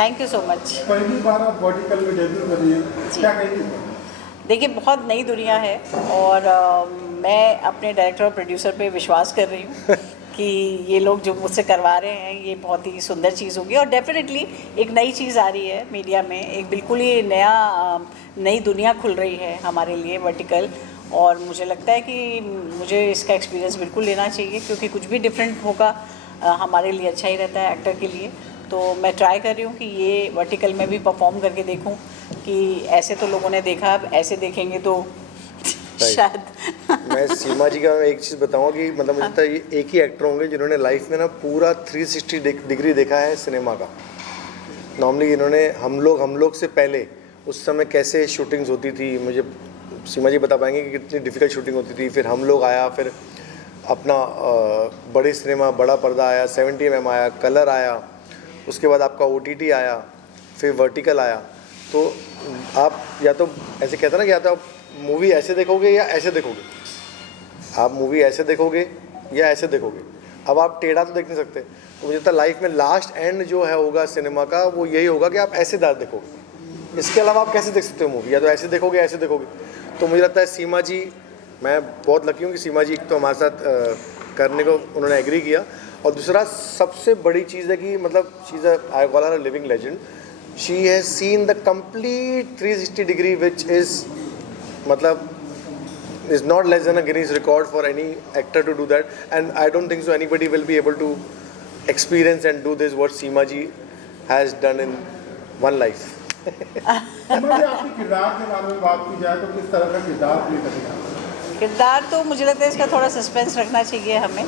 Thank you so much. पहली बार आप vertical में डेब्यू कर रही हैं, क्या कहेंगे? देखिए, बहुत नई दुनिया है और मैं अपने डायरेक्टर और प्रोड्यूसर पे विश्वास कर रही हूँ कि ये लोग जो मुझसे करवा रहे हैं ये बहुत ही सुंदर चीज़ होगी। और डेफिनेटली एक नई चीज़ आ रही है मीडिया में, एक बिल्कुल ही नई दुनिया खुल रही है हमारे लिए वर्टिकल। और मुझे लगता है कि मुझे इसका एक्सपीरियंस बिल्कुल लेना चाहिए, क्योंकि कुछ भी डिफरेंट होगा हमारे लिए अच्छा ही रहता है एक्टर के लिए। तो मैं ट्राई कर रही हूँ कि ये वर्टिकल में भी परफॉर्म करके देखूँ कि ऐसे तो लोगों ने देखा, अब ऐसे देखेंगे तो शायद। मैं सीमा जी का एक चीज़ बताऊंगा कि मतलब मुझे लगता है ये एक ही एक्टर होंगे जिन्होंने लाइफ में ना पूरा 360 डिग्री देखा है सिनेमा का। नॉर्मली इन्होंने हम लोग से पहले उस समय कैसे शूटिंग्स होती थी, मुझे सीमा जी बता पाएंगे कि कितनी डिफ़िकल्ट शूटिंग होती थी। फिर हम लोग आया, फिर अपना बड़े सिनेमा बड़ा पर्दा आया, 70mm आया, कलर आया, उसके बाद आपका OTT आया, फिर वर्टिकल आया। तो आप या तो ऐसे कहते हैं ना कि या तो आप मूवी ऐसे देखोगे या ऐसे देखोगे, आप मूवी ऐसे देखोगे या ऐसे देखोगे। अब आप टेढ़ा तो देख नहीं सकते। तो मुझे लगता है लाइफ में लास्ट एंड जो है होगा सिनेमा का, वो यही होगा कि आप ऐसे दांत देखोगे। इसके अलावा आप कैसे देख सकते हो मूवी, या तो ऐसे देखोगे ऐसे देखोगे। तो मुझे लगता है सीमा जी, मैं बहुत लकी हूँ कि सीमा जी एक तो हमारे साथ करने को उन्होंने एग्री किया, और दूसरा सबसे बड़ी चीज़ है कि मतलब she is I call her a living legend. She has seen the complete 360 degree which is मतलब is not less than a Guinness record for any actor to do that, and I don't think so anybody will be able to experience and do this what Seema ji has done in one life. सीमा जी, आपके किरदार के बारे में बात की जाए तो किस तरह का किरदार प्ले करेंगे? किरदार तो मुझे लगता है इसका थोड़ा सस्पेंस रखना चाहिए हमें,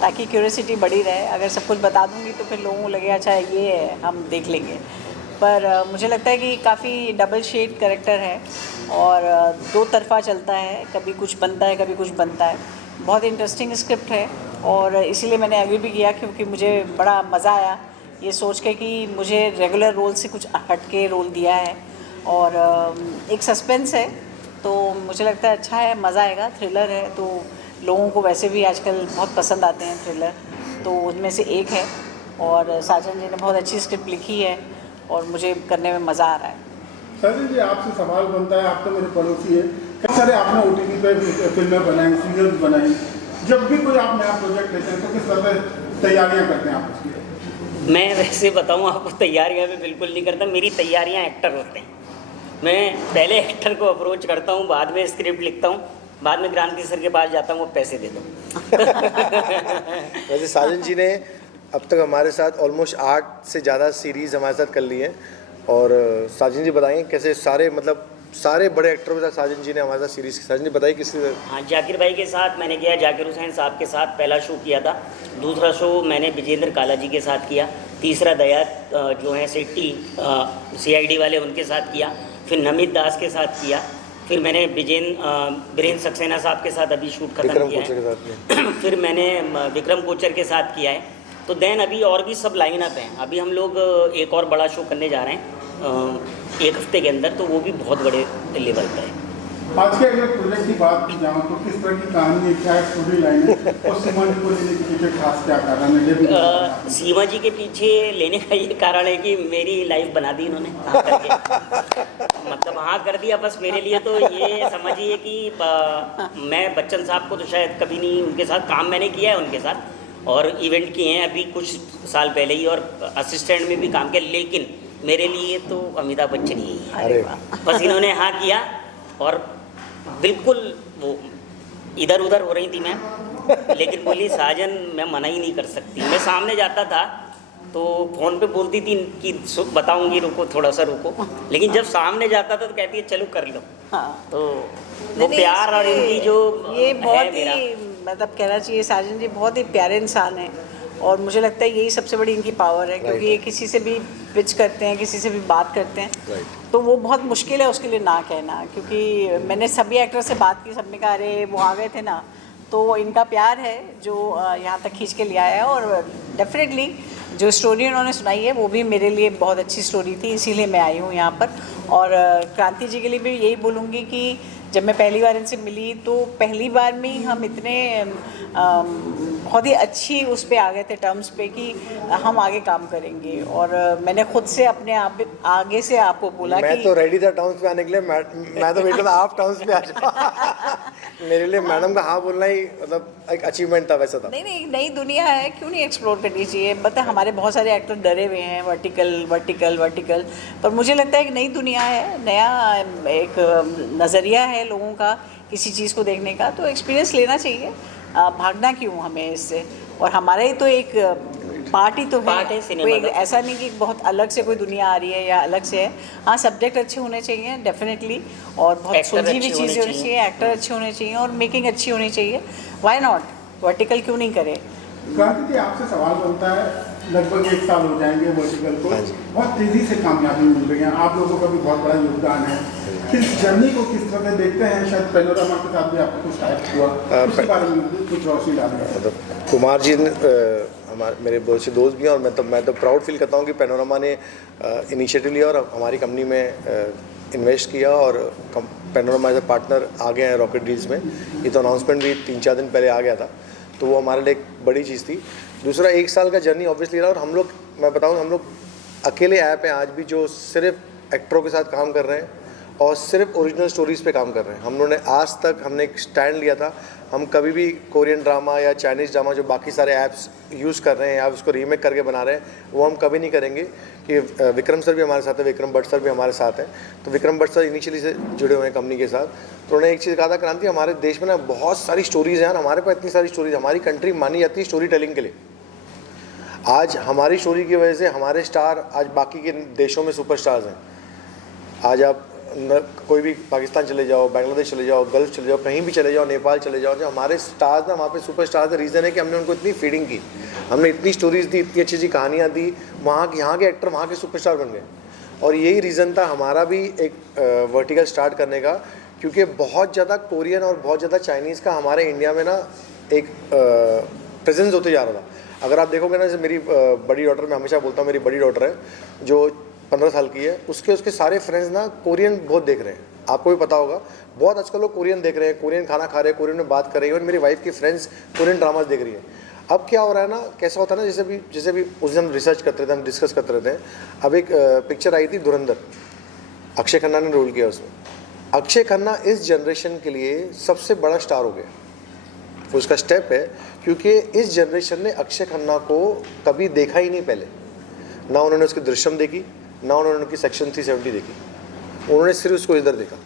ताकि क्यूरियोसिटी बढ़ी रहे। अगर सब कुछ बता दूंगी तो फिर लोगों को लगेगा अच्छा ये है, हम देख लेंगे। पर मुझे लगता है कि काफ़ी डबल शेड कैरेक्टर है और दो तरफा चलता है, कभी कुछ बनता है कभी कुछ बनता है। बहुत इंटरेस्टिंग स्क्रिप्ट है और इसीलिए मैंने एग्री भी किया, क्योंकि मुझे बड़ा मज़ा आया ये सोच के कि मुझे रेगुलर रोल से कुछ हट के रोल दिया है। और एक सस्पेंस है तो मुझे लगता है अच्छा है, मज़ा आएगा। थ्रिलर है तो लोगों को वैसे भी आजकल बहुत पसंद आते हैं थ्रिलर, तो उनमें से एक है। और साजन जी ने बहुत अच्छी स्क्रिप्ट लिखी है और मुझे करने में मज़ा आ रहा है। साजन जी, आपसे सवाल बनता है, आप तो मेरे पड़ोसी हैं, कई सारे आपने OTT पे फिल्में बनाई, सीरियल्स बनाई। जब भी कोई आप नया प्रोजेक्ट लेते हैं तो किस तरह से तैयारियां करते हैं आप उसकी? मैं वैसे बताऊं आपको, तैयारियां मैं बिल्कुल नहीं करता। मेरी तैयारियां एक्टर होते हैं। मैं पहले एक्टर को अप्रोच करता हूं, बाद में स्क्रिप्ट लिखता हूं, बाद में क्रांति सर के पास जाता हूं, वो पैसे दे दो। वैसे साजन जी ने अब तक हमारे साथ ऑलमोस्ट 8 से ज़्यादा सीरीज़ हमारे साथ कर ली हैं। और साजन जी बताएंगे कैसे सारे बड़े एक्टरों के साथ साजन जी ने हमारे साथ सीरीज़। साजन जी बताइए किस। हाँ, जाकिर भाई के साथ मैंने किया, जाकिर हुसैन साहब के साथ पहला शो किया था। दूसरा शो मैंने विजेंद्र काला जी के साथ किया। तीसरा दया जो है सिटी CID वाले, उनके साथ किया। फिर नमित दास के साथ किया। फिर मैंने बीरेंद्र सक्सेना साहब के साथ अभी शूट खत्म किया है। फिर मैंने विक्रम कोचर के साथ किया है। तो देन अभी और भी सब लाइन अप हैं। अभी हम लोग एक और बड़ा शो करने जा रहे हैं एक हफ्ते के अंदर, तो वो भी बहुत बड़े लेवल पर है। आज के अगर प्रोजेक्ट की बात की जाए तो किस तरह की कहानी है, क्या स्टोरी लाइन है, और सीमा जी को लेने के पीछे खास क्या कारण है? सीमा जी के पीछे लेने का ये कारण है कि मेरी लाइफ बना दी इन्होंने, हाँ करके। मतलब हाँ कर दिया बस मेरे लिए। तो ये समझिए कि मैं बच्चन साहब को तो शायद कभी नहीं, उनके साथ काम मैंने किया है उनके साथ, और इवेंट किए हैं अभी कुछ साल पहले ही, और असिस्टेंट में भी काम किया। लेकिन मेरे लिए तो अमिताभ बच्चन ही है। बस इन्होंने हाँ किया, और बिल्कुल वो इधर उधर हो रही थी मैं, लेकिन बोली साजन मैं मना ही नहीं कर सकती। मैं सामने जाता था तो फ़ोन पे बोलती थी कि बताऊंगी, रुको थोड़ा सा रुको, लेकिन जब सामने जाता था तो कहती है चलो कर लो। हाँ। तो वो प्यार और इनकी जो ये बहुत मेरा, ही मतलब कहना चाहिए साजन जी बहुत ही प्यारे इंसान हैं, और मुझे लगता है यही सबसे बड़ी इनकी पावर है, क्योंकि ये किसी से भी पिच करते हैं, किसी से भी बात करते हैं, तो वो बहुत मुश्किल है उसके लिए ना कहना। क्योंकि मैंने सभी एक्टर से बात की, सबने कहा अरे वो आ गए थे ना, तो इनका प्यार है जो यहाँ तक खींच के ले आया है। और डेफिनेटली जो स्टोरी उन्होंने सुनाई है वो भी मेरे लिए बहुत अच्छी स्टोरी थी, इसीलिए मैं आई हूँ यहाँ पर। और क्रांति जी के लिए भी यही बोलूँगी कि जब मैं पहली बार इनसे मिली तो पहली बार में ही हम इतने बहुत ही अच्छी उस पे आ गए थे टर्म्स पे कि हम आगे काम करेंगे। और मैंने खुद से अपने आप आगे से आपको बोला मैं कि तो रेडी था टाउन्स पे आने के लिए, मैं तो वेट कर रहा आप टाउन्स पे आ जाओ। मेरे लिए मैडम का हाँ बोलना ही मतलब एक अचीवमेंट था, वैसा था। नहीं नहीं, नई दुनिया है, क्यों नहीं एक्सप्लोर करनी चाहिए। मतलब हमारे बहुत सारे एक्टर डरे हुए हैं वर्टिकल वर्टिकल वर्टिकल, पर मुझे लगता है कि नई दुनिया है, नया एक नज़रिया है लोगों का किसी चीज़ को देखने का, तो एक्सपीरियंस लेना चाहिए। भागना क्यों हमें इससे। और हमारा ही तो एक पार्ट ही तो पार्ट है है, सिनेमा कोई का। ऐसा नहीं कि बहुत अलग से कोई दुनिया आ रही है या अलग से है। हाँ, सब्जेक्ट अच्छे होने चाहिए डेफिनेटली, और बहुत Actor सुलझी हुई अच्छे चीज़ें होने होनी चाहिए, एक्टर अच्छे होने चाहिए और मेकिंग अच्छी होनी चाहिए। व्हाई नॉट, वर्टिकल क्यों नहीं करे। क्रांति जी, आपसे सवाल बनता है, लगभग 1 साल हो जाएंगे वर्टिकल को, हाँ जी। बहुत तेजी से कामयाबी मिल रही है, आप लोगों का भी बहुत बड़ा योगदान है। इस जर्नी को किस तरह से देखते हैं? शायद पैनोरामा के साथ भी आपको कुछ टाइप हुआ, उसके बारे में भी कुछ रोशनी डालिए। मतलब कुमार जी हमारे मेरे बहुत से दोस्त भी हैं, और मैं तो प्राउड फील करता हूँ कि पैनोरामा ने इनिशिएटिव लिया और हमारी कंपनी में इन्वेस्ट किया, और पैनोरामा एज ए पार्टनर आ गए हैं रॉकेट डील्स में। ये तो अनाउंसमेंट भी 3-4 दिन पहले आ गया था, तो वो हमारे लिए एक बड़ी चीज़ थी। दूसरा, 1 साल का जर्नी ऑब्वियसली रहा, और हम लोग, मैं बताऊँ, हम लोग अकेले ऐप हैं आज भी जो सिर्फ एक्टरों के साथ काम कर रहे हैं और सिर्फ ओरिजिनल स्टोरीज़ पे काम कर रहे हैं। हम लोगों ने आज तक हमने एक स्टैंड लिया था, हम कभी भी कोरियन ड्रामा या चाइनीज़ ड्रामा जो बाकी सारे ऐप्स यूज़ कर रहे हैं या उसको रीमेक करके बना रहे हैं, वो हम कभी नहीं करेंगे। कि विक्रम सर भी हमारे साथ है, विक्रम भट्ट सर भी हमारे साथ हैं। तो विक्रम भट्ट सर इनिशियली से जुड़े हुए हैं कंपनी के साथ, तो उन्होंने एक चीज़ कहा था, क्रांति हमारे देश में ना बहुत सारी स्टोरीज़ हैं यार, हमारे पास इतनी सारी स्टोरीज, हमारी कंट्री मानी जाती है स्टोरी टेलिंग के लिए। आज हमारी स्टोरी की वजह से हमारे स्टार आज बाकी के देशों में सुपरस्टार्स हैं। आज आप कोई भी पाकिस्तान चले जाओ, बांग्लादेश चले जाओ, गल्फ चले जाओ, कहीं भी चले जाओ, नेपाल चले जाओ, जो हमारे स्टार्स ना वहाँ पे सुपरस्टार्स का रीज़न है कि हमने उनको इतनी फीडिंग की, हमने इतनी स्टोरीज़ दी, इतनी अच्छी अच्छी कहानियाँ दी, वहाँ के एक्टर वहाँ के सुपरस्टार बन गए। और यही रीज़न था हमारा भी एक वर्टिकल स्टार्ट करने का, क्योंकि बहुत ज़्यादा कोरियन और बहुत ज़्यादा चाइनीज़ का हमारे इंडिया में ना एक प्रेजेंस होते जा रहा था। अगर आप देखोगे ना, जैसे मेरी बड़ी डॉटर, मैं हमेशा बोलता हूँ मेरी बड़ी डॉटर है जो 15 साल की है, उसके सारे फ्रेंड्स ना कोरियन बहुत देख रहे हैं। आपको भी पता होगा, बहुत आजकल लोग कोरियन देख रहे हैं, कोरियन खाना खा रहे हैं, कोरियन में बात कर रहे हैं। इवन मेरी वाइफ की फ्रेंड्स कोरियन ड्रामाज देख रही है। अब क्या हो रहा है ना, कैसा होता है ना, जैसे भी उस दिन हम रिसर्च करते थे, हम डिस्कस करते रहते हैं। अब एक पिक्चर आई थी धुरंधर, अक्षय खन्ना ने रोल किया उसमें। अक्षय खन्ना इस जनरेशन के लिए सबसे बड़ा स्टार हो गया। उसका स्टेप है, क्योंकि इस जनरेशन ने अक्षय खन्ना को कभी देखा ही नहीं पहले, ना उन्होंने उसकी दृश्यम देखी, ना उन्होंने उनकी सेक्शन 370 देखी, उन्होंने सिर्फ उसको इधर देखा।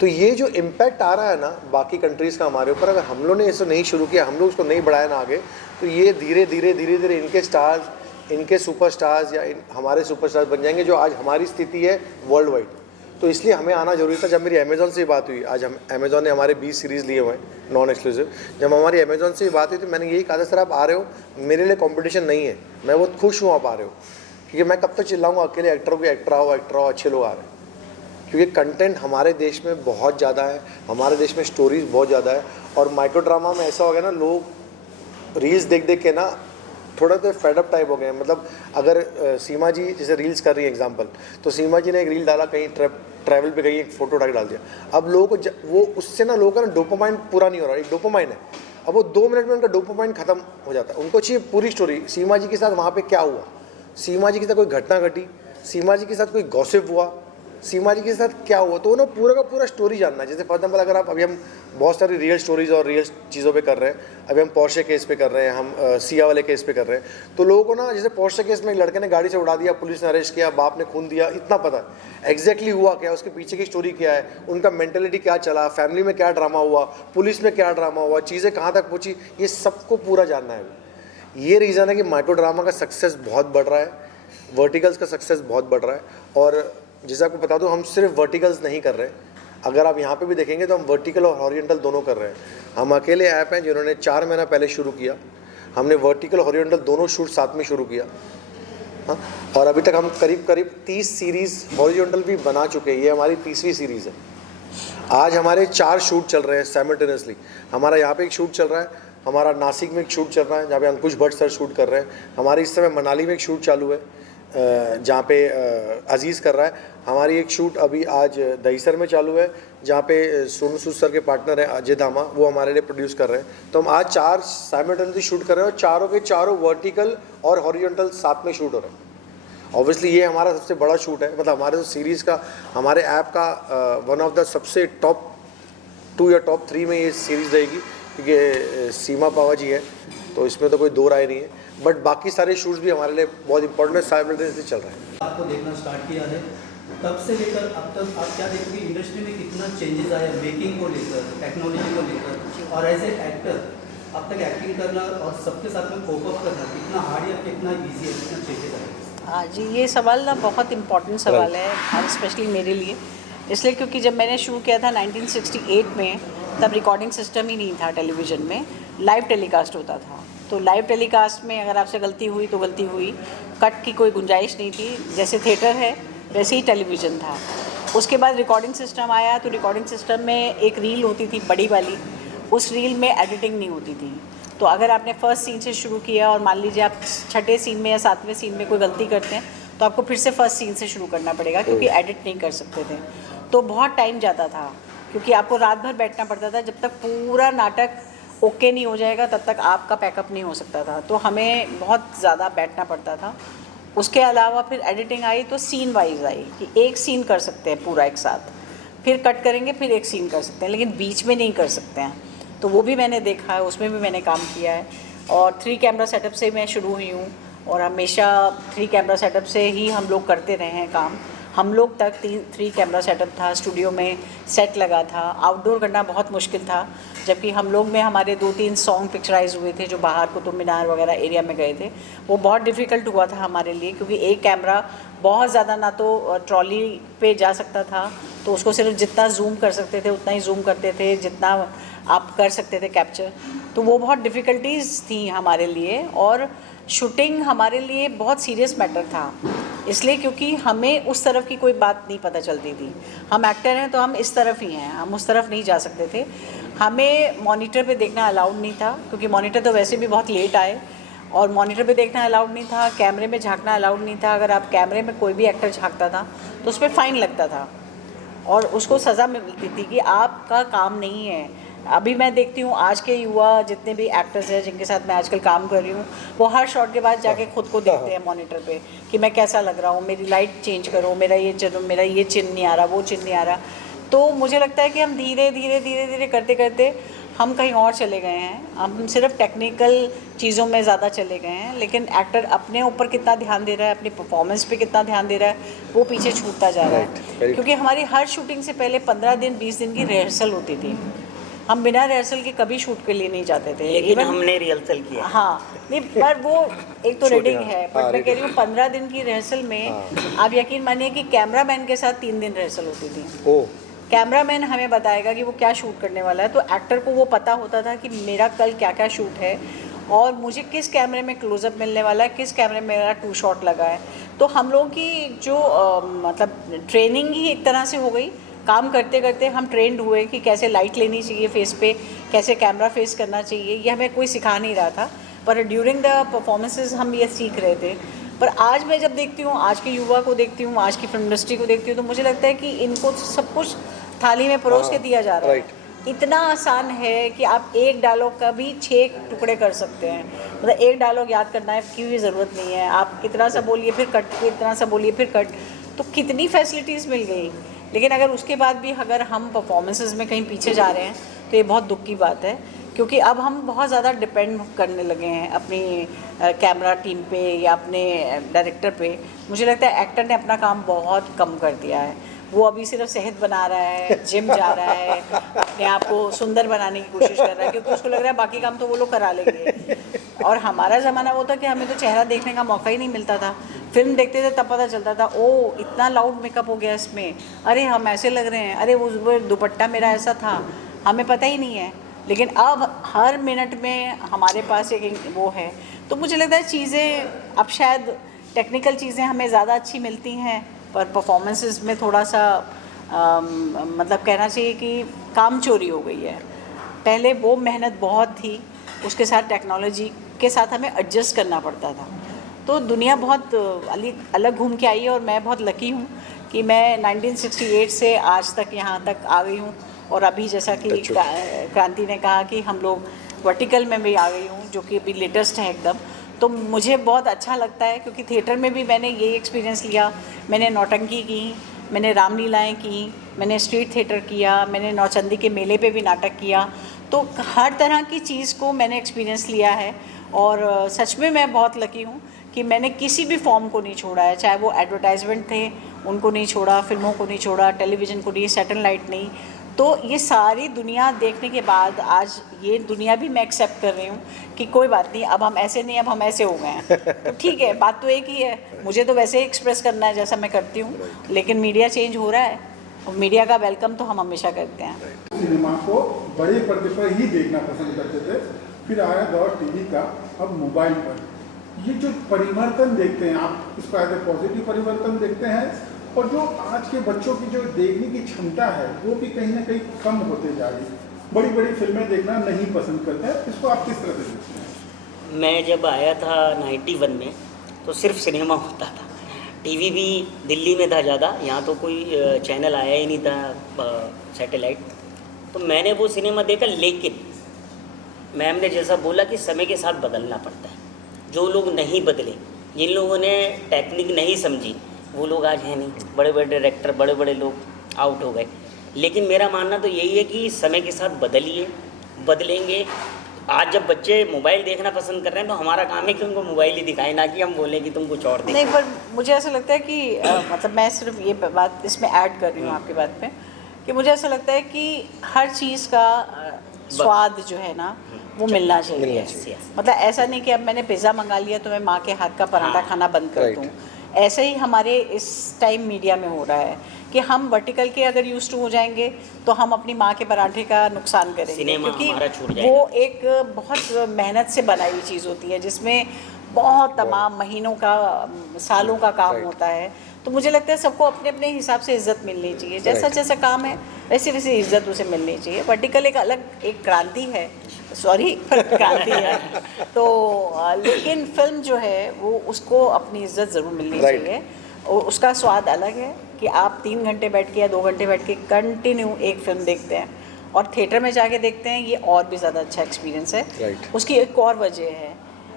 तो ये जो इम्पैक्ट आ रहा है ना बाकी कंट्रीज़ का हमारे ऊपर, अगर हम लोग ने इसे नहीं शुरू किया, हम लोग उसको नहीं बढ़ाया ना आगे, तो ये धीरे धीरे इनके स्टार्स, इनके सुपरस्टार्स या हमारे सुपरस्टार्स बन जाएंगे, जो आज हमारी स्थिति है वर्ल्ड वाइड। तो इसलिए हमें आना जरूरी था। जब मेरी अमेज़ॉन से बात हुई, आज हम अमेज़ॉन ने हमारे 20 सीरीज़ लिए हुए हैं नॉन एक्सक्लूसिव, जब हमारी अमेज़ॉन से बात हुई तो मैंने यही कहा था, सर आप आ रहे हो, मेरे लिए कंपटीशन नहीं है, मैं बहुत खुश हूँ आप आ रहे हो, क्योंकि मैं कब तक चिल्लाऊंगा अकेले एक्टरों के एक्टर आओ अच्छे लोग आ रहे हैं। क्योंकि कंटेंट हमारे देश में बहुत ज़्यादा है, हमारे देश में स्टोरीज बहुत ज़्यादा है। और माइक्रो ड्रामा में ऐसा हो गया ना, लोग रील्स देख के ना थोड़ा तो फेडअप टाइप हो गए हैं। मतलब अगर सीमा जी जैसे रील्स कर रही है एग्जांपल, तो सीमा जी ने एक रील डाला, कहीं ट्रैवल पे गई, एक फ़ोटो उठा के डाल दिया। अब लोगों को वो उससे ना लोगों का ना डोपामाइन पूरा नहीं हो रहा, एक डोपामाइन है, अब वो 2 मिनट में उनका डोपामाइन खत्म हो जाता है। उनको चाहिए पूरी स्टोरी, सीमा जी के साथ वहाँ पर क्या हुआ, सीमा जी के साथ कोई घटना घटी, सीमा जी के साथ कोई गॉसिप हुआ, सीमा जी के साथ क्या हुआ, तो उन्हें पूरा का पूरा स्टोरी जानना है। जैसे फॉर एग्जाम्पल अगर आप, अभी हम बहुत सारी रियल स्टोरीज और रियल चीज़ों पे कर रहे हैं, अभी हम पोर्शे केस पे कर रहे हैं, हम सिया वाले केस पे कर रहे हैं, तो लोगों को ना, जैसे पोर्शे केस में एक लड़के ने गाड़ी से उड़ा दिया, पुलिस ने अरेस्ट किया, बाप ने खून दिया, इतना पता है एग्जैक्टली हुआ क्या, उसके पीछे की स्टोरी क्या है, उनका मेंटेलिटी क्या चला, फैमिली में क्या ड्रामा हुआ, पुलिस में क्या ड्रामा हुआ, चीज़ें कहाँ तक पहुँची, ये सबको पूरा जानना है। ये रीज़न है कि माइक्रो ड्रामा का सक्सेस बहुत बढ़ रहा है, वर्टिकल्स का सक्सेस बहुत बढ़ रहा है। और जैसे आपको बता दूं, हम सिर्फ वर्टिकल्स नहीं कर रहे, अगर आप यहाँ पे भी देखेंगे तो हम वर्टिकल और हॉरिजॉन्टल दोनों कर रहे हैं। हम अकेले ऐप हैं जिन्होंने 4 महीना पहले शुरू किया, हमने वर्टिकल हॉरिजॉन्टल दोनों शूट साथ में शुरू किया। हाँ, और अभी तक हम करीब 30 सीरीज़ हॉरिजॉन्टल भी बना चुके हैं, ये हमारी 30वीं सीरीज़ है। आज हमारे 4 शूट चल रहे हैं साइमल्टेनियसली। हमारा यहाँ पर एक शूट चल रहा है, हमारा नासिक में एक शूट चल रहा है जहाँ पे अंकुश भट्ट सर शूट कर रहे हैं, हमारे इस समय मनाली में एक शूट चालू है जहाँ पे अजीज़ कर रहा है, हमारी एक शूट अभी आज दहीसर में चालू है जहाँ पे सोनू सूद सर के पार्टनर हैं अजय धामा, वो हमारे लिए प्रोड्यूस कर रहे हैं। तो हम आज 4 साइमल्टेनियसली शूट कर रहे हैं और चारों के चारों वर्टिकल और हॉरिजॉन्टल साथ में शूट हो रहे हैं। ऑब्वियसली ये हमारा सबसे बड़ा शूट है, मतलब हमारे सीरीज़ का, हमारे ऐप का वन ऑफ द सबसे टॉप 2 या टॉप 3 में ये सीरीज़ रहेगी, क्योंकि सीमा पावा जी है, तो इसमें तो कोई दो राय नहीं है। बट बाकी सारे शूट्स भी हमारे लिए बहुत इंपॉर्टेंट है, साइमल्टेनियसली चल रहे हैं। आपको देखना स्टार्ट किया है, तब से लेकर अब तक आप क्या देखोगे इंडस्ट्री में कितना चेंजेस आया मेकिंग को लेकर, टेक्नोलॉजी को लेकर, और एज ए एक्टर अब तक एक्टिंग करना और सबके साथ में कोप अप करना कितना हार्ड या कितना ईजी है, कितना चेंजेस आया? हाँ जी, ये सवाल ना बहुत इम्पोर्टेंट सवाल है, और स्पेशली मेरे लिए, इसलिए क्योंकि जब मैंने शुरू किया था 1968 में, तब रिकॉर्डिंग सिस्टम ही नहीं था टेलीविज़न में, लाइव टेलीकास्ट होता था। तो लाइव टेलीकास्ट में अगर आपसे गलती हुई तो गलती हुई, कट की कोई गुंजाइश नहीं थी। जैसे थिएटर है वैसे ही टेलीविज़न था। उसके बाद रिकॉर्डिंग सिस्टम आया, तो रिकॉर्डिंग सिस्टम में एक रील होती थी बड़ी वाली, उस रील में एडिटिंग नहीं होती थी। तो अगर आपने फर्स्ट सीन से शुरू किया और मान लीजिए आप 6ठे सीन में या 7वें सीन में कोई गलती करते हैं, तो आपको फिर से फर्स्ट सीन से शुरू करना पड़ेगा, क्योंकि एडिट नहीं कर सकते थे। तो बहुत टाइम जाता था, क्योंकि आपको रात भर बैठना पड़ता था। जब तक पूरा नाटक ओके नहीं हो जाएगा तब तक आपका पैकअप नहीं हो सकता था। तो हमें बहुत ज़्यादा बैठना पड़ता था। उसके अलावा फिर एडिटिंग आई तो सीन वाइज आई, कि एक सीन कर सकते हैं पूरा एक साथ, फिर कट करेंगे, फिर एक सीन कर सकते हैं, लेकिन बीच में नहीं कर सकते हैं। तो वो भी मैंने देखा है, उसमें भी मैंने काम किया है। और 3 कैमरा सेटअप से मैं शुरू हुई हूँ, और हमेशा 3 कैमरा सेटअप से ही हम लोग करते रहे हैं काम। हम लोग तक 3 कैमरा सेटअप था, स्टूडियो में सेट लगा था, आउटडोर करना बहुत मुश्किल था। जबकि हम लोग में हमारे 2-3 सॉन्ग पिक्चराइज हुए थे जो बाहर कुतुब मीनार वगैरह एरिया में गए थे। वो बहुत डिफ़िकल्ट हुआ था हमारे लिए, क्योंकि एक कैमरा बहुत ज़्यादा ना तो ट्रॉली पे जा सकता था, तो उसको सिर्फ जितना जूम कर सकते थे उतना ही जूम करते थे, जितना आप कर सकते थे कैप्चर। तो वो बहुत डिफ़िकल्टीज़ थी हमारे लिए, और शूटिंग हमारे लिए बहुत सीरियस मैटर था, इसलिए क्योंकि हमें उस तरफ की कोई बात नहीं पता चलती थी। हम एक्टर हैं तो हम इस तरफ ही हैं, हम उस तरफ नहीं जा सकते थे। हमें मॉनिटर पे देखना अलाउड नहीं था, क्योंकि मॉनिटर तो वैसे भी बहुत लेट आए, और मॉनिटर पे देखना अलाउड नहीं था। कैमरे में झांकना अलाउड नहीं था। अगर आप कैमरे में कोई भी एक्टर झांकता था तो उस पर फ़ाइन लगता था, और उसको सज़ा मिलती थी कि आपका काम नहीं है। अभी मैं देखती हूँ आज के युवा जितने भी एक्टर्स हैं जिनके साथ मैं आजकल काम कर रही हूँ, वो हर शॉट के बाद जाके खुद को देखते हैं मॉनिटर पे कि मैं कैसा लग रहा हूँ, मेरी लाइट चेंज करो, मेरा ये चिन्ह नहीं आ रहा, वो चिन्ह नहीं आ रहा। तो मुझे लगता है कि हम धीरे धीरे करते करते हम कहीं और चले गए हैं। हम सिर्फ टेक्निकल चीज़ों में ज़्यादा चले गए हैं, लेकिन एक्टर अपने ऊपर कितना ध्यान दे रहा है, अपनी परफॉर्मेंस पे कितना ध्यान दे रहा है, वो पीछे छूटता जा रहा है। क्योंकि हमारी हर शूटिंग से पहले 15 दिन 20 दिन की रिहर्सल होती थी। हम बिना रिहर्सल के कभी शूट के लिए नहीं जाते थे, लेकिन हमने रिहर्सल किया। हाँ, नहीं, पर वो एक तो रीडिंग है, बट मैं कह रही हूँ 15 दिन की रिहर्सल में आप यकीन मानिए कि कैमरामैन के साथ 3 दिन रिहर्सल होती थी। कैमरामैन हमें बताएगा कि वो क्या शूट करने वाला है, तो एक्टर को वो पता होता था कि मेरा कल क्या क्या शूट है, और मुझे किस कैमरे में क्लोजअप मिलने वाला है, किस कैमरे में मेरा 2 शॉट लगा है। तो हम लोगों की जो मतलब ट्रेनिंग ही एक तरह से हो गई। काम करते करते हम ट्रेंड हुए कि कैसे लाइट लेनी चाहिए फेस पे, कैसे कैमरा फेस करना चाहिए, ये हमें कोई सिखा नहीं रहा था, पर ड्यूरिंग द परफॉर्मेंसेस हम ये सीख रहे थे। पर आज मैं जब देखती हूँ, आज के युवा को देखती हूँ, आज की फिल्म इंडस्ट्री को देखती हूँ, तो मुझे लगता है कि इनको सब कुछ थाली में परोस के दिया जा रहा है। इतना आसान है कि आप एक डायलॉग का भी 6 टुकड़े कर सकते हैं। मतलब एक डायलॉग याद करना है की भी ज़रूरत नहीं है, आप इतना सा बोलिए फिर कट, इतना सा बोलिए फिर कट, तो कितनी फैसिलिटीज़ मिल गई। लेकिन अगर उसके बाद भी अगर हम परफॉर्मेंसेस में कहीं पीछे जा रहे हैं तो ये बहुत दुख की बात है, क्योंकि अब हम बहुत ज़्यादा डिपेंड करने लगे हैं अपनी कैमरा टीम पे या अपने डायरेक्टर पे। मुझे लगता है एक्टर ने अपना काम बहुत कम कर दिया है। वो अभी सिर्फ सेहत बना रहा है, जिम जा रहा है, अपने आप को सुंदर बनाने की कोशिश कर रहा है, क्योंकि उसको लग रहा है बाकी काम तो वो लोग करा लेंगे। और हमारा ज़माना वो था कि हमें तो चेहरा देखने का मौका ही नहीं मिलता था। फिल्म देखते थे तब पता चलता था, ओ इतना लाउड मेकअप हो गया इसमें, अरे हम ऐसे लग रहे हैं, अरे वो दुपट्टा मेरा ऐसा था, हमें पता ही नहीं है। लेकिन अब हर मिनट में हमारे पास एक वो है। तो मुझे लगता है चीज़ें अब शायद टेक्निकल चीज़ें हमें ज़्यादा अच्छी मिलती हैं, पर परफॉर्मेंसेस में थोड़ा सा मतलब कहना चाहिए कि काम चोरी हो गई है। पहले वो मेहनत बहुत थी, उसके साथ टेक्नोलॉजी के साथ हमें एडजस्ट करना पड़ता था। तो दुनिया बहुत अलग घूम के आई है और मैं बहुत लकी हूँ कि मैं 1968 से आज तक यहाँ तक आ गई हूँ। और अभी जैसा कि क्रांति ने कहा कि हम लोग वर्टिकल में भी आ गई हूँ, जो कि अभी लेटेस्ट है एकदम। तो मुझे बहुत अच्छा लगता है क्योंकि थिएटर में भी मैंने यही एक्सपीरियंस लिया। मैंने नौटंकी की, मैंने रामलीलाएँ की, मैंने स्ट्रीट थिएटर किया, मैंने नौचंदी के मेले पे भी नाटक किया। तो हर तरह की चीज़ को मैंने एक्सपीरियंस लिया है और सच में मैं बहुत लकी हूँ कि मैंने किसी भी फॉर्म को नहीं छोड़ा है, चाहे वो एडवर्टाइजमेंट थे उनको नहीं छोड़ा, फिल्मों को नहीं छोड़ा, टेलीविज़न को नहीं, सैटेलाइट नहीं। तो ये सारी दुनिया देखने के बाद आज ये दुनिया भी मैं एक्सेप्ट कर रही हूँ कि कोई बात नहीं, अब हम ऐसे नहीं, अब हम ऐसे हो गए हैं। तो ठीक है, बात तो एक ही है, मुझे तो वैसे ही एक्सप्रेस करना है जैसा मैं करती हूँ, लेकिन मीडिया चेंज हो रहा है और मीडिया का वेलकम तो हम हमेशा करते हैं। सिनेमा को बड़े पर्दे पर ही देखना पसंद करते थे, फिर आया दौर टीवी का, अब मोबाइल पर। ये जो परिवर्तन देखते हैं आप, इसको एज ए पॉजिटिव परिवर्तन देखते हैं, और जो आज के बच्चों की जो देखने की क्षमता है वो भी कहीं ना कहीं कम होते जा रही है, बड़ी बड़ी फिल्में देखना नहीं पसंद करते हैं। इसको आप किस तरह से देखते हैं? मैं जब आया था 91 में तो सिर्फ सिनेमा होता था, टीवी भी दिल्ली में था ज़्यादा, यहाँ तो कोई चैनल आया ही नहीं था सैटेलाइट। तो मैंने वो सिनेमा देखा, लेकिन मैम ने जैसा बोला कि समय के साथ बदलना पड़ता है। जो लोग नहीं बदले, जिन लोगों ने टेक्निक नहीं समझी, वो लोग आज हैं नहीं, बड़े बड़े डायरेक्टर, बड़े बड़े लोग आउट हो गए। लेकिन मेरा मानना तो यही है कि समय के साथ बदलिए, बदलेंगे। आज जब बच्चे मोबाइल देखना पसंद कर रहे हैं तो हमारा काम है कि उनको मोबाइल ही दिखाएं, ना कि हम बोलें कि तुम कुछ और देखो। नहीं, पर मुझे ऐसा लगता है कि मतलब मैं सिर्फ ये बात इसमें ऐड कर रही हूँ आपकी बात पे, कि मुझे ऐसा लगता है कि हर चीज़ का स्वाद जो है ना वो मिलना चाहिए। मतलब ऐसा नहीं कि अब मैंने पिज़्ज़ा मंगा लिया तो मैं माँ के हाथ का पराठा खाना बंद कर दूँ। ऐसे ही हमारे इस टाइम मीडिया में हो रहा है कि हम वर्टिकल के अगर यूज टू हो जाएंगे तो हम अपनी माँ के पराठे का नुकसान करेंगे, क्योंकि वो एक बहुत मेहनत से बनाई हुई चीज़ होती है जिसमें बहुत तमाम महीनों का, सालों का काम होता है। तो मुझे लगता है सबको अपने अपने हिसाब से इज्जत मिलनी चाहिए, जैसा जैसा काम है वैसे वैसे इज्जत उसे मिलनी चाहिए। वर्टिकल एक अलग एक क्रांति है, सॉरी क्रांति है तो लेकिन फिल्म जो है वो उसको अपनी इज्जत ज़रूर मिलनी चाहिए। और उसका स्वाद अलग है कि आप 3 घंटे बैठ के या 2 घंटे बैठ के कंटिन्यू एक फिल्म देखते हैं और थिएटर में जाके देखते हैं, ये और भी ज़्यादा अच्छा एक्सपीरियंस है। उसकी एक और वजह है,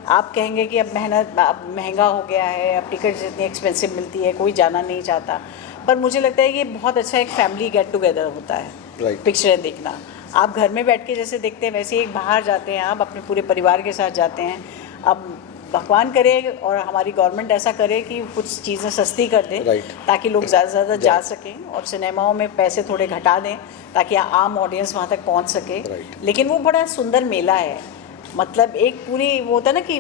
आप कहेंगे कि अब महंगा हो गया है, अब टिकट जितनी एक्सपेंसिव मिलती है कोई जाना नहीं चाहता, पर मुझे लगता है कि बहुत अच्छा एक फैमिली गेट टुगेदर होता है पिक्चरें देखना। आप घर में बैठ के जैसे देखते हैं वैसे ही बाहर जाते हैं, आप अपने पूरे परिवार के साथ जाते हैं। अब भगवान करे और हमारी गवर्नमेंट ऐसा करे कि कुछ चीज़ें सस्ती कर दे ताकि लोग ज़्यादा से ज़्यादा जा सकें और सिनेमाओं में पैसे थोड़े घटा दें ताकि आम ऑडियंस वहाँ तक पहुँच सके। लेकिन वो बड़ा सुंदर मेला है, मतलब एक पूरी वो होता है ना कि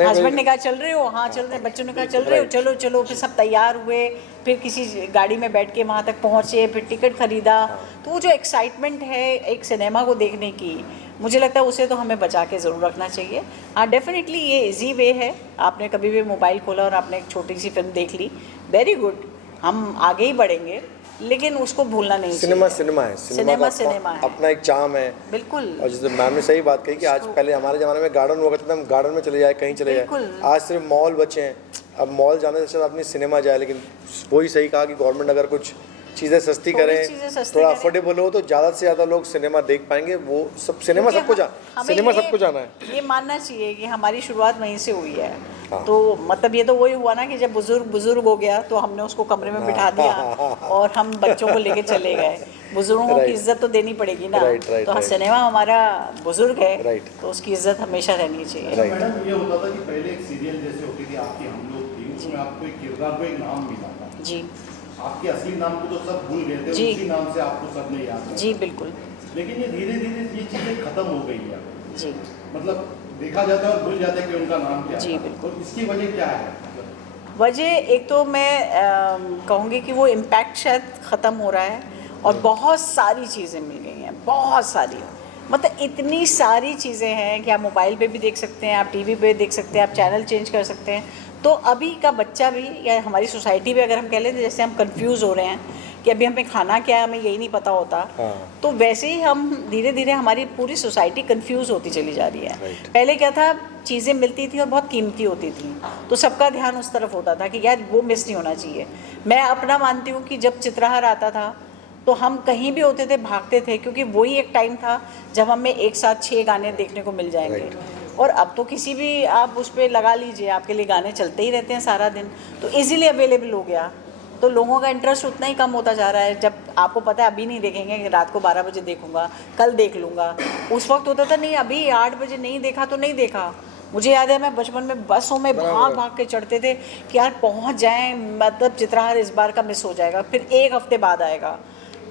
हस्बैंड ने कहा चल रहे हो, हाँ चल रहे हैं, बच्चों ने कहा चल रहे हो, चलो चलो, फिर सब तैयार हुए, फिर किसी गाड़ी में बैठ के वहाँ तक पहुँचे, फिर टिकट खरीदा। तो वो जो एक्साइटमेंट है एक सिनेमा को देखने की, मुझे लगता है उसे तो हमें बचा के ज़रूर रखना चाहिए। हाँ, डेफिनेटली ये इजी वे है, आपने कभी भी मोबाइल खोला और आपने एक छोटी सी फिल्म देख ली, वेरी गुड, हम आगे ही बढ़ेंगे, लेकिन उसको भूलना नहीं चाहिए। सिनेमा है, सिनेमा है, अपना एक चार्म है, बिल्कुल। और जैसे मैम ने सही बात कही कि आज पहले हमारे ज़माने में गार्डन हुआ करता था, हम गार्डन में चले जाए, कहीं चले जाए, आज सिर्फ मॉल बचे हैं। अब मॉल जाने से अच्छा अपनी सिनेमा जाए। लेकिन वही सही कहा कि गवर्नमेंट अगर कुछ चीज़ें सस्ती करें, थोड़ा अफोर्डेबल हो, तो ज़्यादा से ज़्यादा लोग सिनेमा देख पाएंगे। वो सब सिनेमा सबको जाना है। ये मानना चाहिए कि हमारी शुरुआत वहीं से हुई है। तो मतलब ये तो वही हुआ ना कि जब बुजुर्ग हो गया तो हमने उसको कमरे में बिठा दिया और हम बच्चों को लेके चले गए। बुजुर्गों की इज्जत तो देनी पड़ेगी ना। तो सिनेमा हमारा बुजुर्ग है तो उसकी इज्जत हमेशा रहनी चाहिए। मैडम, ये होता था कि पहले एक सीरियल जैसे होती थी आपकी हम लोग थी, उसमें आपको एक किरदार को एक नाम मिला था जी। आपके असली नाम को तो सब भूल गए थे, उसी नाम से आपको सब ने याद जी बिल्कुल। लेकिन ये धीरे धीरे ये चीज़ें खत्म हो गई है जी, मतलब देखा जाता है और भूल जाते हैं कि उनका नाम क्या है। जी बिल्कुल। तो इसकी वजह क्या है? वजह एक तो मैं कहूँगी कि वो इम्पैक्ट शायद ख़त्म हो रहा है और बहुत सारी चीज़ें मिल गई हैं, बहुत सारी, मतलब इतनी सारी चीज़ें हैं कि आप मोबाइल पे भी देख सकते हैं, आप टीवी पे देख सकते हैं, आप चैनल चेंज कर सकते हैं। तो अभी का बच्चा भी या हमारी सोसाइटी भी अगर हम कह लें तो जैसे हम कंफ्यूज हो रहे हैं कि अभी हमें खाना क्या है हमें यही नहीं पता होता। हाँ। तो वैसे ही हम धीरे धीरे हमारी पूरी सोसाइटी कंफ्यूज होती चली जा रही है। Right. पहले क्या था, चीज़ें मिलती थी और बहुत कीमती होती थी, तो सबका ध्यान उस तरफ होता था कि यार वो मिस नहीं होना चाहिए। मैं अपना मानती हूँ कि जब चित्रहार आता था तो हम कहीं भी होते थे भागते थे, क्योंकि वही एक टाइम था जब हमें एक साथ 6 गाने देखने को मिल जाएंगे। और अब तो किसी भी आप उस पर लगा लीजिए, आपके लिए गाने चलते ही रहते हैं सारा दिन, तो इजीली अवेलेबल हो गया, तो लोगों का इंटरेस्ट उतना ही कम होता जा रहा है। जब आपको पता है अभी नहीं देखेंगे कि रात को 12 बजे देखूंगा, कल देख लूँगा, उस वक्त होता था नहीं अभी 8 बजे नहीं देखा तो नहीं देखा। मुझे याद है मैं बचपन में बसों में भाग भाग के चढ़ते थे कि यार पहुंच जाएं, मतलब चित्रहार इस बार का मिस हो जाएगा, फिर एक हफ्ते बाद आएगा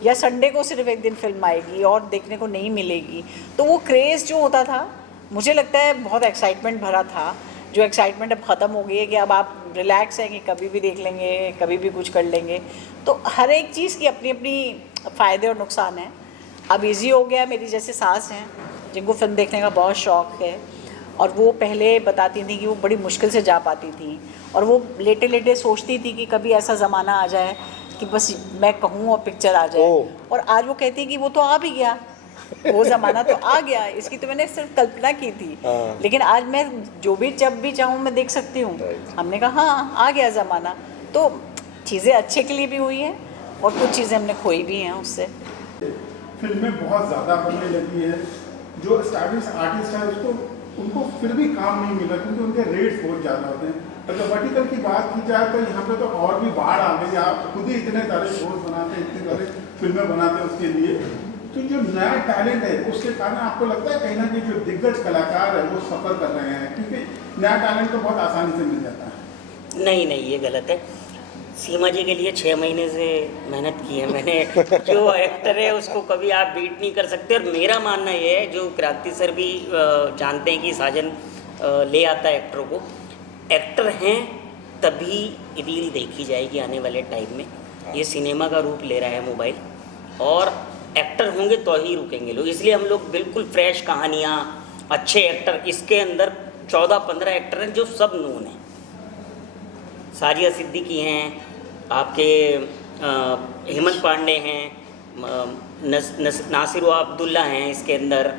या संडे को सिर्फ एक दिन फिल्म आएगी और देखने को नहीं मिलेगी। तो वो क्रेज़ जो होता था, मुझे लगता है बहुत एक्साइटमेंट भरा था, जो एक्साइटमेंट अब ख़त्म हो गई है कि अब आप रिलैक्स हैं कि कभी भी देख लेंगे, कभी भी कुछ कर लेंगे। तो हर एक चीज़ की अपनी अपनी फ़ायदे और नुकसान हैं। अब इजी हो गया। मेरी जैसे सास हैं जिनको फिल्म देखने का बहुत शौक़ है, और वो पहले बताती थी कि वो बड़ी मुश्किल से जा पाती थी, और वो लेटे लेटे सोचती थी कि कभी ऐसा ज़माना आ जाए कि बस मैं कहूँ और पिक्चर आ जाए। और आज वो कहती है कि वो तो आ भी गया, वो ज़माना तो आ गया, इसकी तो मैंने सिर्फ कल्पना की थी, लेकिन आज मैं जो भी जब भी चाहूँ मैं देख सकती हूँ। हमने कहा हाँ आ गया ज़माना। तो चीज़ें अच्छे के लिए भी हुई हैं और कुछ चीज़ें हमने खोई भी हैं उससे। फिल्में बहुत ज़्यादा बनने लगी है, जो स्टाइलिश आर्टिस्ट हैं उसको उनको फिर भी काम नहीं मिला क्योंकि उनके रेट्स बहुत ज़्यादा होते हैं। अगर वर्टिकल की बात की जाए तो यहाँ पे तो और भी बाढ़ आ गई। आप खुद ही इतने सारे शोज बनाते हैं, इतनी सारी फिल्में बनाते हैं उसके लिए, तो जो नया टैलेंट है उसके कारण आपको लगता है कहीं ना कहीं जो दिग्गज कलाकार है वो सफ़र कर रहे हैं, क्योंकि नया टैलेंट तो बहुत आसानी से मिल जाता है। नहीं ये गलत है। सीमा जी के लिए 6 महीने से मेहनत की है मैंने। जो एक्टर है उसको कभी आप बीट नहीं कर सकते। और मेरा मानना ये है, जो क्रांति सर भी जानते हैं कि साजन ले आता है एक्टरों को, एक्टर हैं तभी रील देखी जाएगी आने वाले टाइम में। ये सिनेमा का रूप ले रहा है मोबाइल, और एक्टर होंगे तो ही रुकेंगे लोग। इसलिए हम लोग बिल्कुल फ्रेश कहानियाँ, अच्छे एक्टर, इसके अंदर 14-15 एक्टर हैं जो सब नून हैं। साजिया सिद्दीकी हैं, आपके हेमंत पांडे हैं, नासिर अब्दुल्ला हैं, इसके अंदर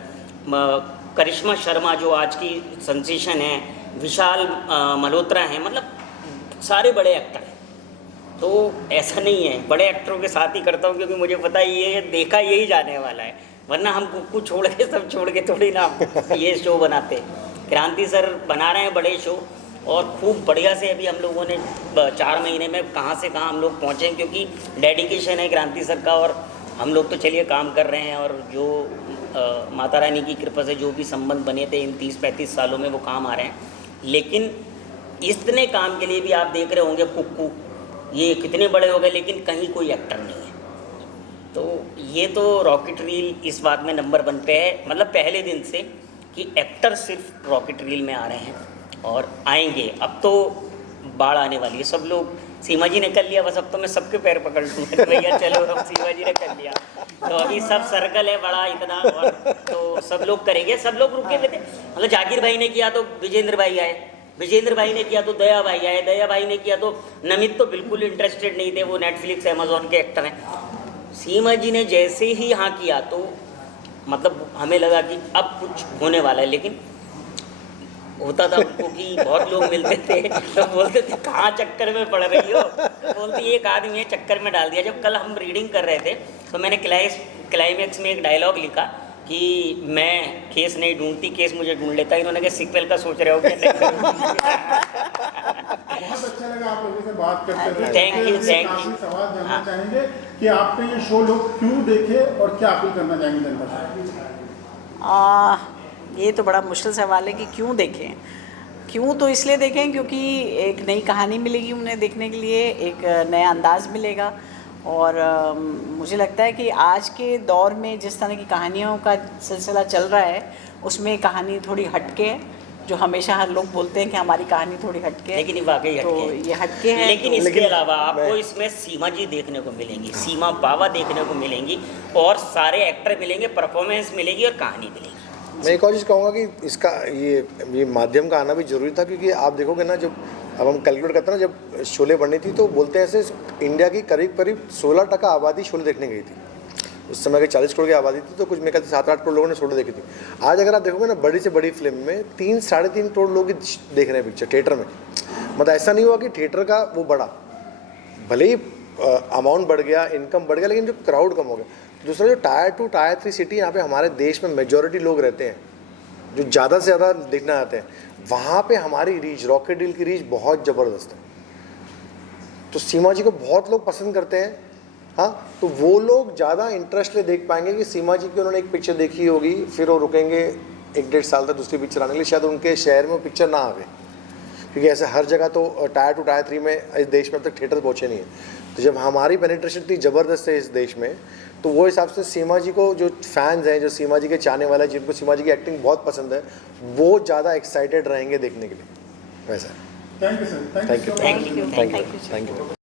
करिश्मा शर्मा जो आज की सेंसेशन है, विशाल मल्होत्रा हैं, मतलब सारे बड़े एक्टर हैं। तो ऐसा नहीं है, बड़े एक्टरों के साथ ही करता हूँ क्योंकि मुझे पता है ये देखा यही जाने वाला है, वरना हम कुछ छोड़ के सब छोड़ के थोड़ी ना ये शो बनाते। क्रांति सर बना रहे हैं बड़े शो, और खूब बढ़िया से अभी हम लोगों ने 4 महीने में कहाँ से कहाँ हम लोग पहुँचे, क्योंकि डेडिकेशन है क्रांति सर का। और हम लोग तो चलिए काम कर रहे हैं, और जो माता रानी की कृपा से जो भी संबंध बने थे इन 30-35 सालों में वो काम आ रहे हैं। लेकिन इतने काम के लिए भी आप देख रहे होंगे कुक्कू ये कितने बड़े हो गए, लेकिन कहीं कोई एक्टर नहीं है। तो ये तो रॉकेट रील इस बात में नंबर 1 पे है, मतलब पहले दिन से, कि एक्टर सिर्फ रॉकेट रील में आ रहे हैं और आएंगे। अब तो बाढ़ आने वाली है। सब लोग, सीमा जी ने कर लिया, बस अब तो मैं सबके पैर पकड़ लूँगा भैया चलो, अब सीमा जी ने कर लिया, तो अभी सब सर्कल है बड़ा इतना, और तो सब लोग करेंगे। सब लोग रुके हुए थे, मतलब जाकिर भाई ने किया तो विजेंद्र भाई आए, विजेंद्र भाई ने किया तो दया भाई आए, दया भाई ने किया तो नमित तो बिल्कुल इंटरेस्टेड नहीं थे, वो नेटफ्लिक्स अमेजोन के एक्टर हैं। सीमा जी ने जैसे ही हाँ किया तो मतलब हमें लगा कि अब कुछ होने वाला है। लेकिन होता था उनको कि बहुत लोग मिलते थे तो बोलते थे कहाँ चक्कर में पड़ रही हो, बोलती एक आदमी है चक्कर में डाल दिया। जब कल हम रीडिंग कर रहे थे तो मैंने क्लाइमैक्स में एक डायलॉग लिखा कि मैं केस नहीं ढूंढती, केस मुझे ढूंढ लेता है। इन्होंने कहा सिक्वल का सोच रहे हो क्या? बहुत अच्छा लगा आप लोगों से बात करते हुए। Thank you. सवाल जानना चाहेंगे कि आपने ये शो लोग क्यों देखे और क्या अपील करना चाहेंगे जनता से? ये तो बड़ा मुश्किल सवाल है कि क्यों देखें। क्यों तो इसलिए देखें क्योंकि एक नई कहानी मिलेगी उन्हें देखने के लिए, एक नया अंदाज मिलेगा। और मुझे लगता है कि आज के दौर में जिस तरह की कहानियों का सिलसिला चल रहा है उसमें कहानी थोड़ी हटके है, जो हमेशा हर लोग बोलते हैं कि हमारी कहानी थोड़ी हटके है, लेकिन ये वाकई तो हटके है। ये हटके है। लेकिन इसके अलावा आपको इसमें सीमा जी देखने को मिलेंगी, सीमा बाबा देखने को मिलेंगी, और सारे एक्टर मिलेंगे, परफॉर्मेंस मिलेगी और कहानी मिलेगी। मैं एक और चीज़ कहूँगा कि इसका ये माध्यम का आना भी ज़रूरी था, क्योंकि आप देखोगे ना, जब अब हम कैलकुलेट करते हैं ना, जब शोले बननी थी तो बोलते हैं ऐसे इंडिया की करीब करीब 16% आबादी शोले देखने गई थी। उस समय की 40 करोड़ की आबादी थी तो कुछ मेरे ख्याल से 7-8 करोड़ लोगों ने शोले देखी थी। आज अगर आप देखोगे ना, बड़ी से बड़ी फिल्म में 3-3.5 करोड़ लोग देख रहे हैं पिक्चर थिएटर में। मतलब ऐसा नहीं हुआ कि थिएटर का वो बढ़ा, भले ही अमाउंट बढ़ गया, इनकम बढ़ गया, लेकिन जो क्राउड कम हो गया। दूसरा, जो टायर 2 टायर 3 सिटी यहाँ पे हमारे देश में मेजॉरिटी लोग रहते हैं जो ज़्यादा से ज़्यादा देखना आते हैं, वहाँ पे हमारी रीच, रॉकेट डील की रीच बहुत ज़बरदस्त है। तो सीमा जी को बहुत लोग पसंद करते हैं। हाँ, तो वो लोग ज़्यादा इंटरेस्ट ले देख पाएंगे कि सीमा जी की उन्होंने एक पिक्चर देखी होगी, फिर वो रुकेंगे 1-1.5 साल तक दूसरी पिक्चर आने के लिए, शायद उनके शहर में वो पिक्चर ना आवे, क्योंकि ऐसे हर जगह तो टायर 2 टायर 3 में इस देश में अब तक थिएटर पहुँचे नहीं है। तो जब हमारी पेनिट्रेशन इतनी ज़बरदस्त है इस देश में, तो वो हिसाब से सीमा जी को जो फैंस हैं, जो सीमा जी के चाहने वाले हैं, जिनको सीमा जी की एक्टिंग बहुत पसंद है, वो ज़्यादा एक्साइटेड रहेंगे देखने के लिए। वैसा है। Thank you sir, thank you, thank you, thank you, thank you. Thank you.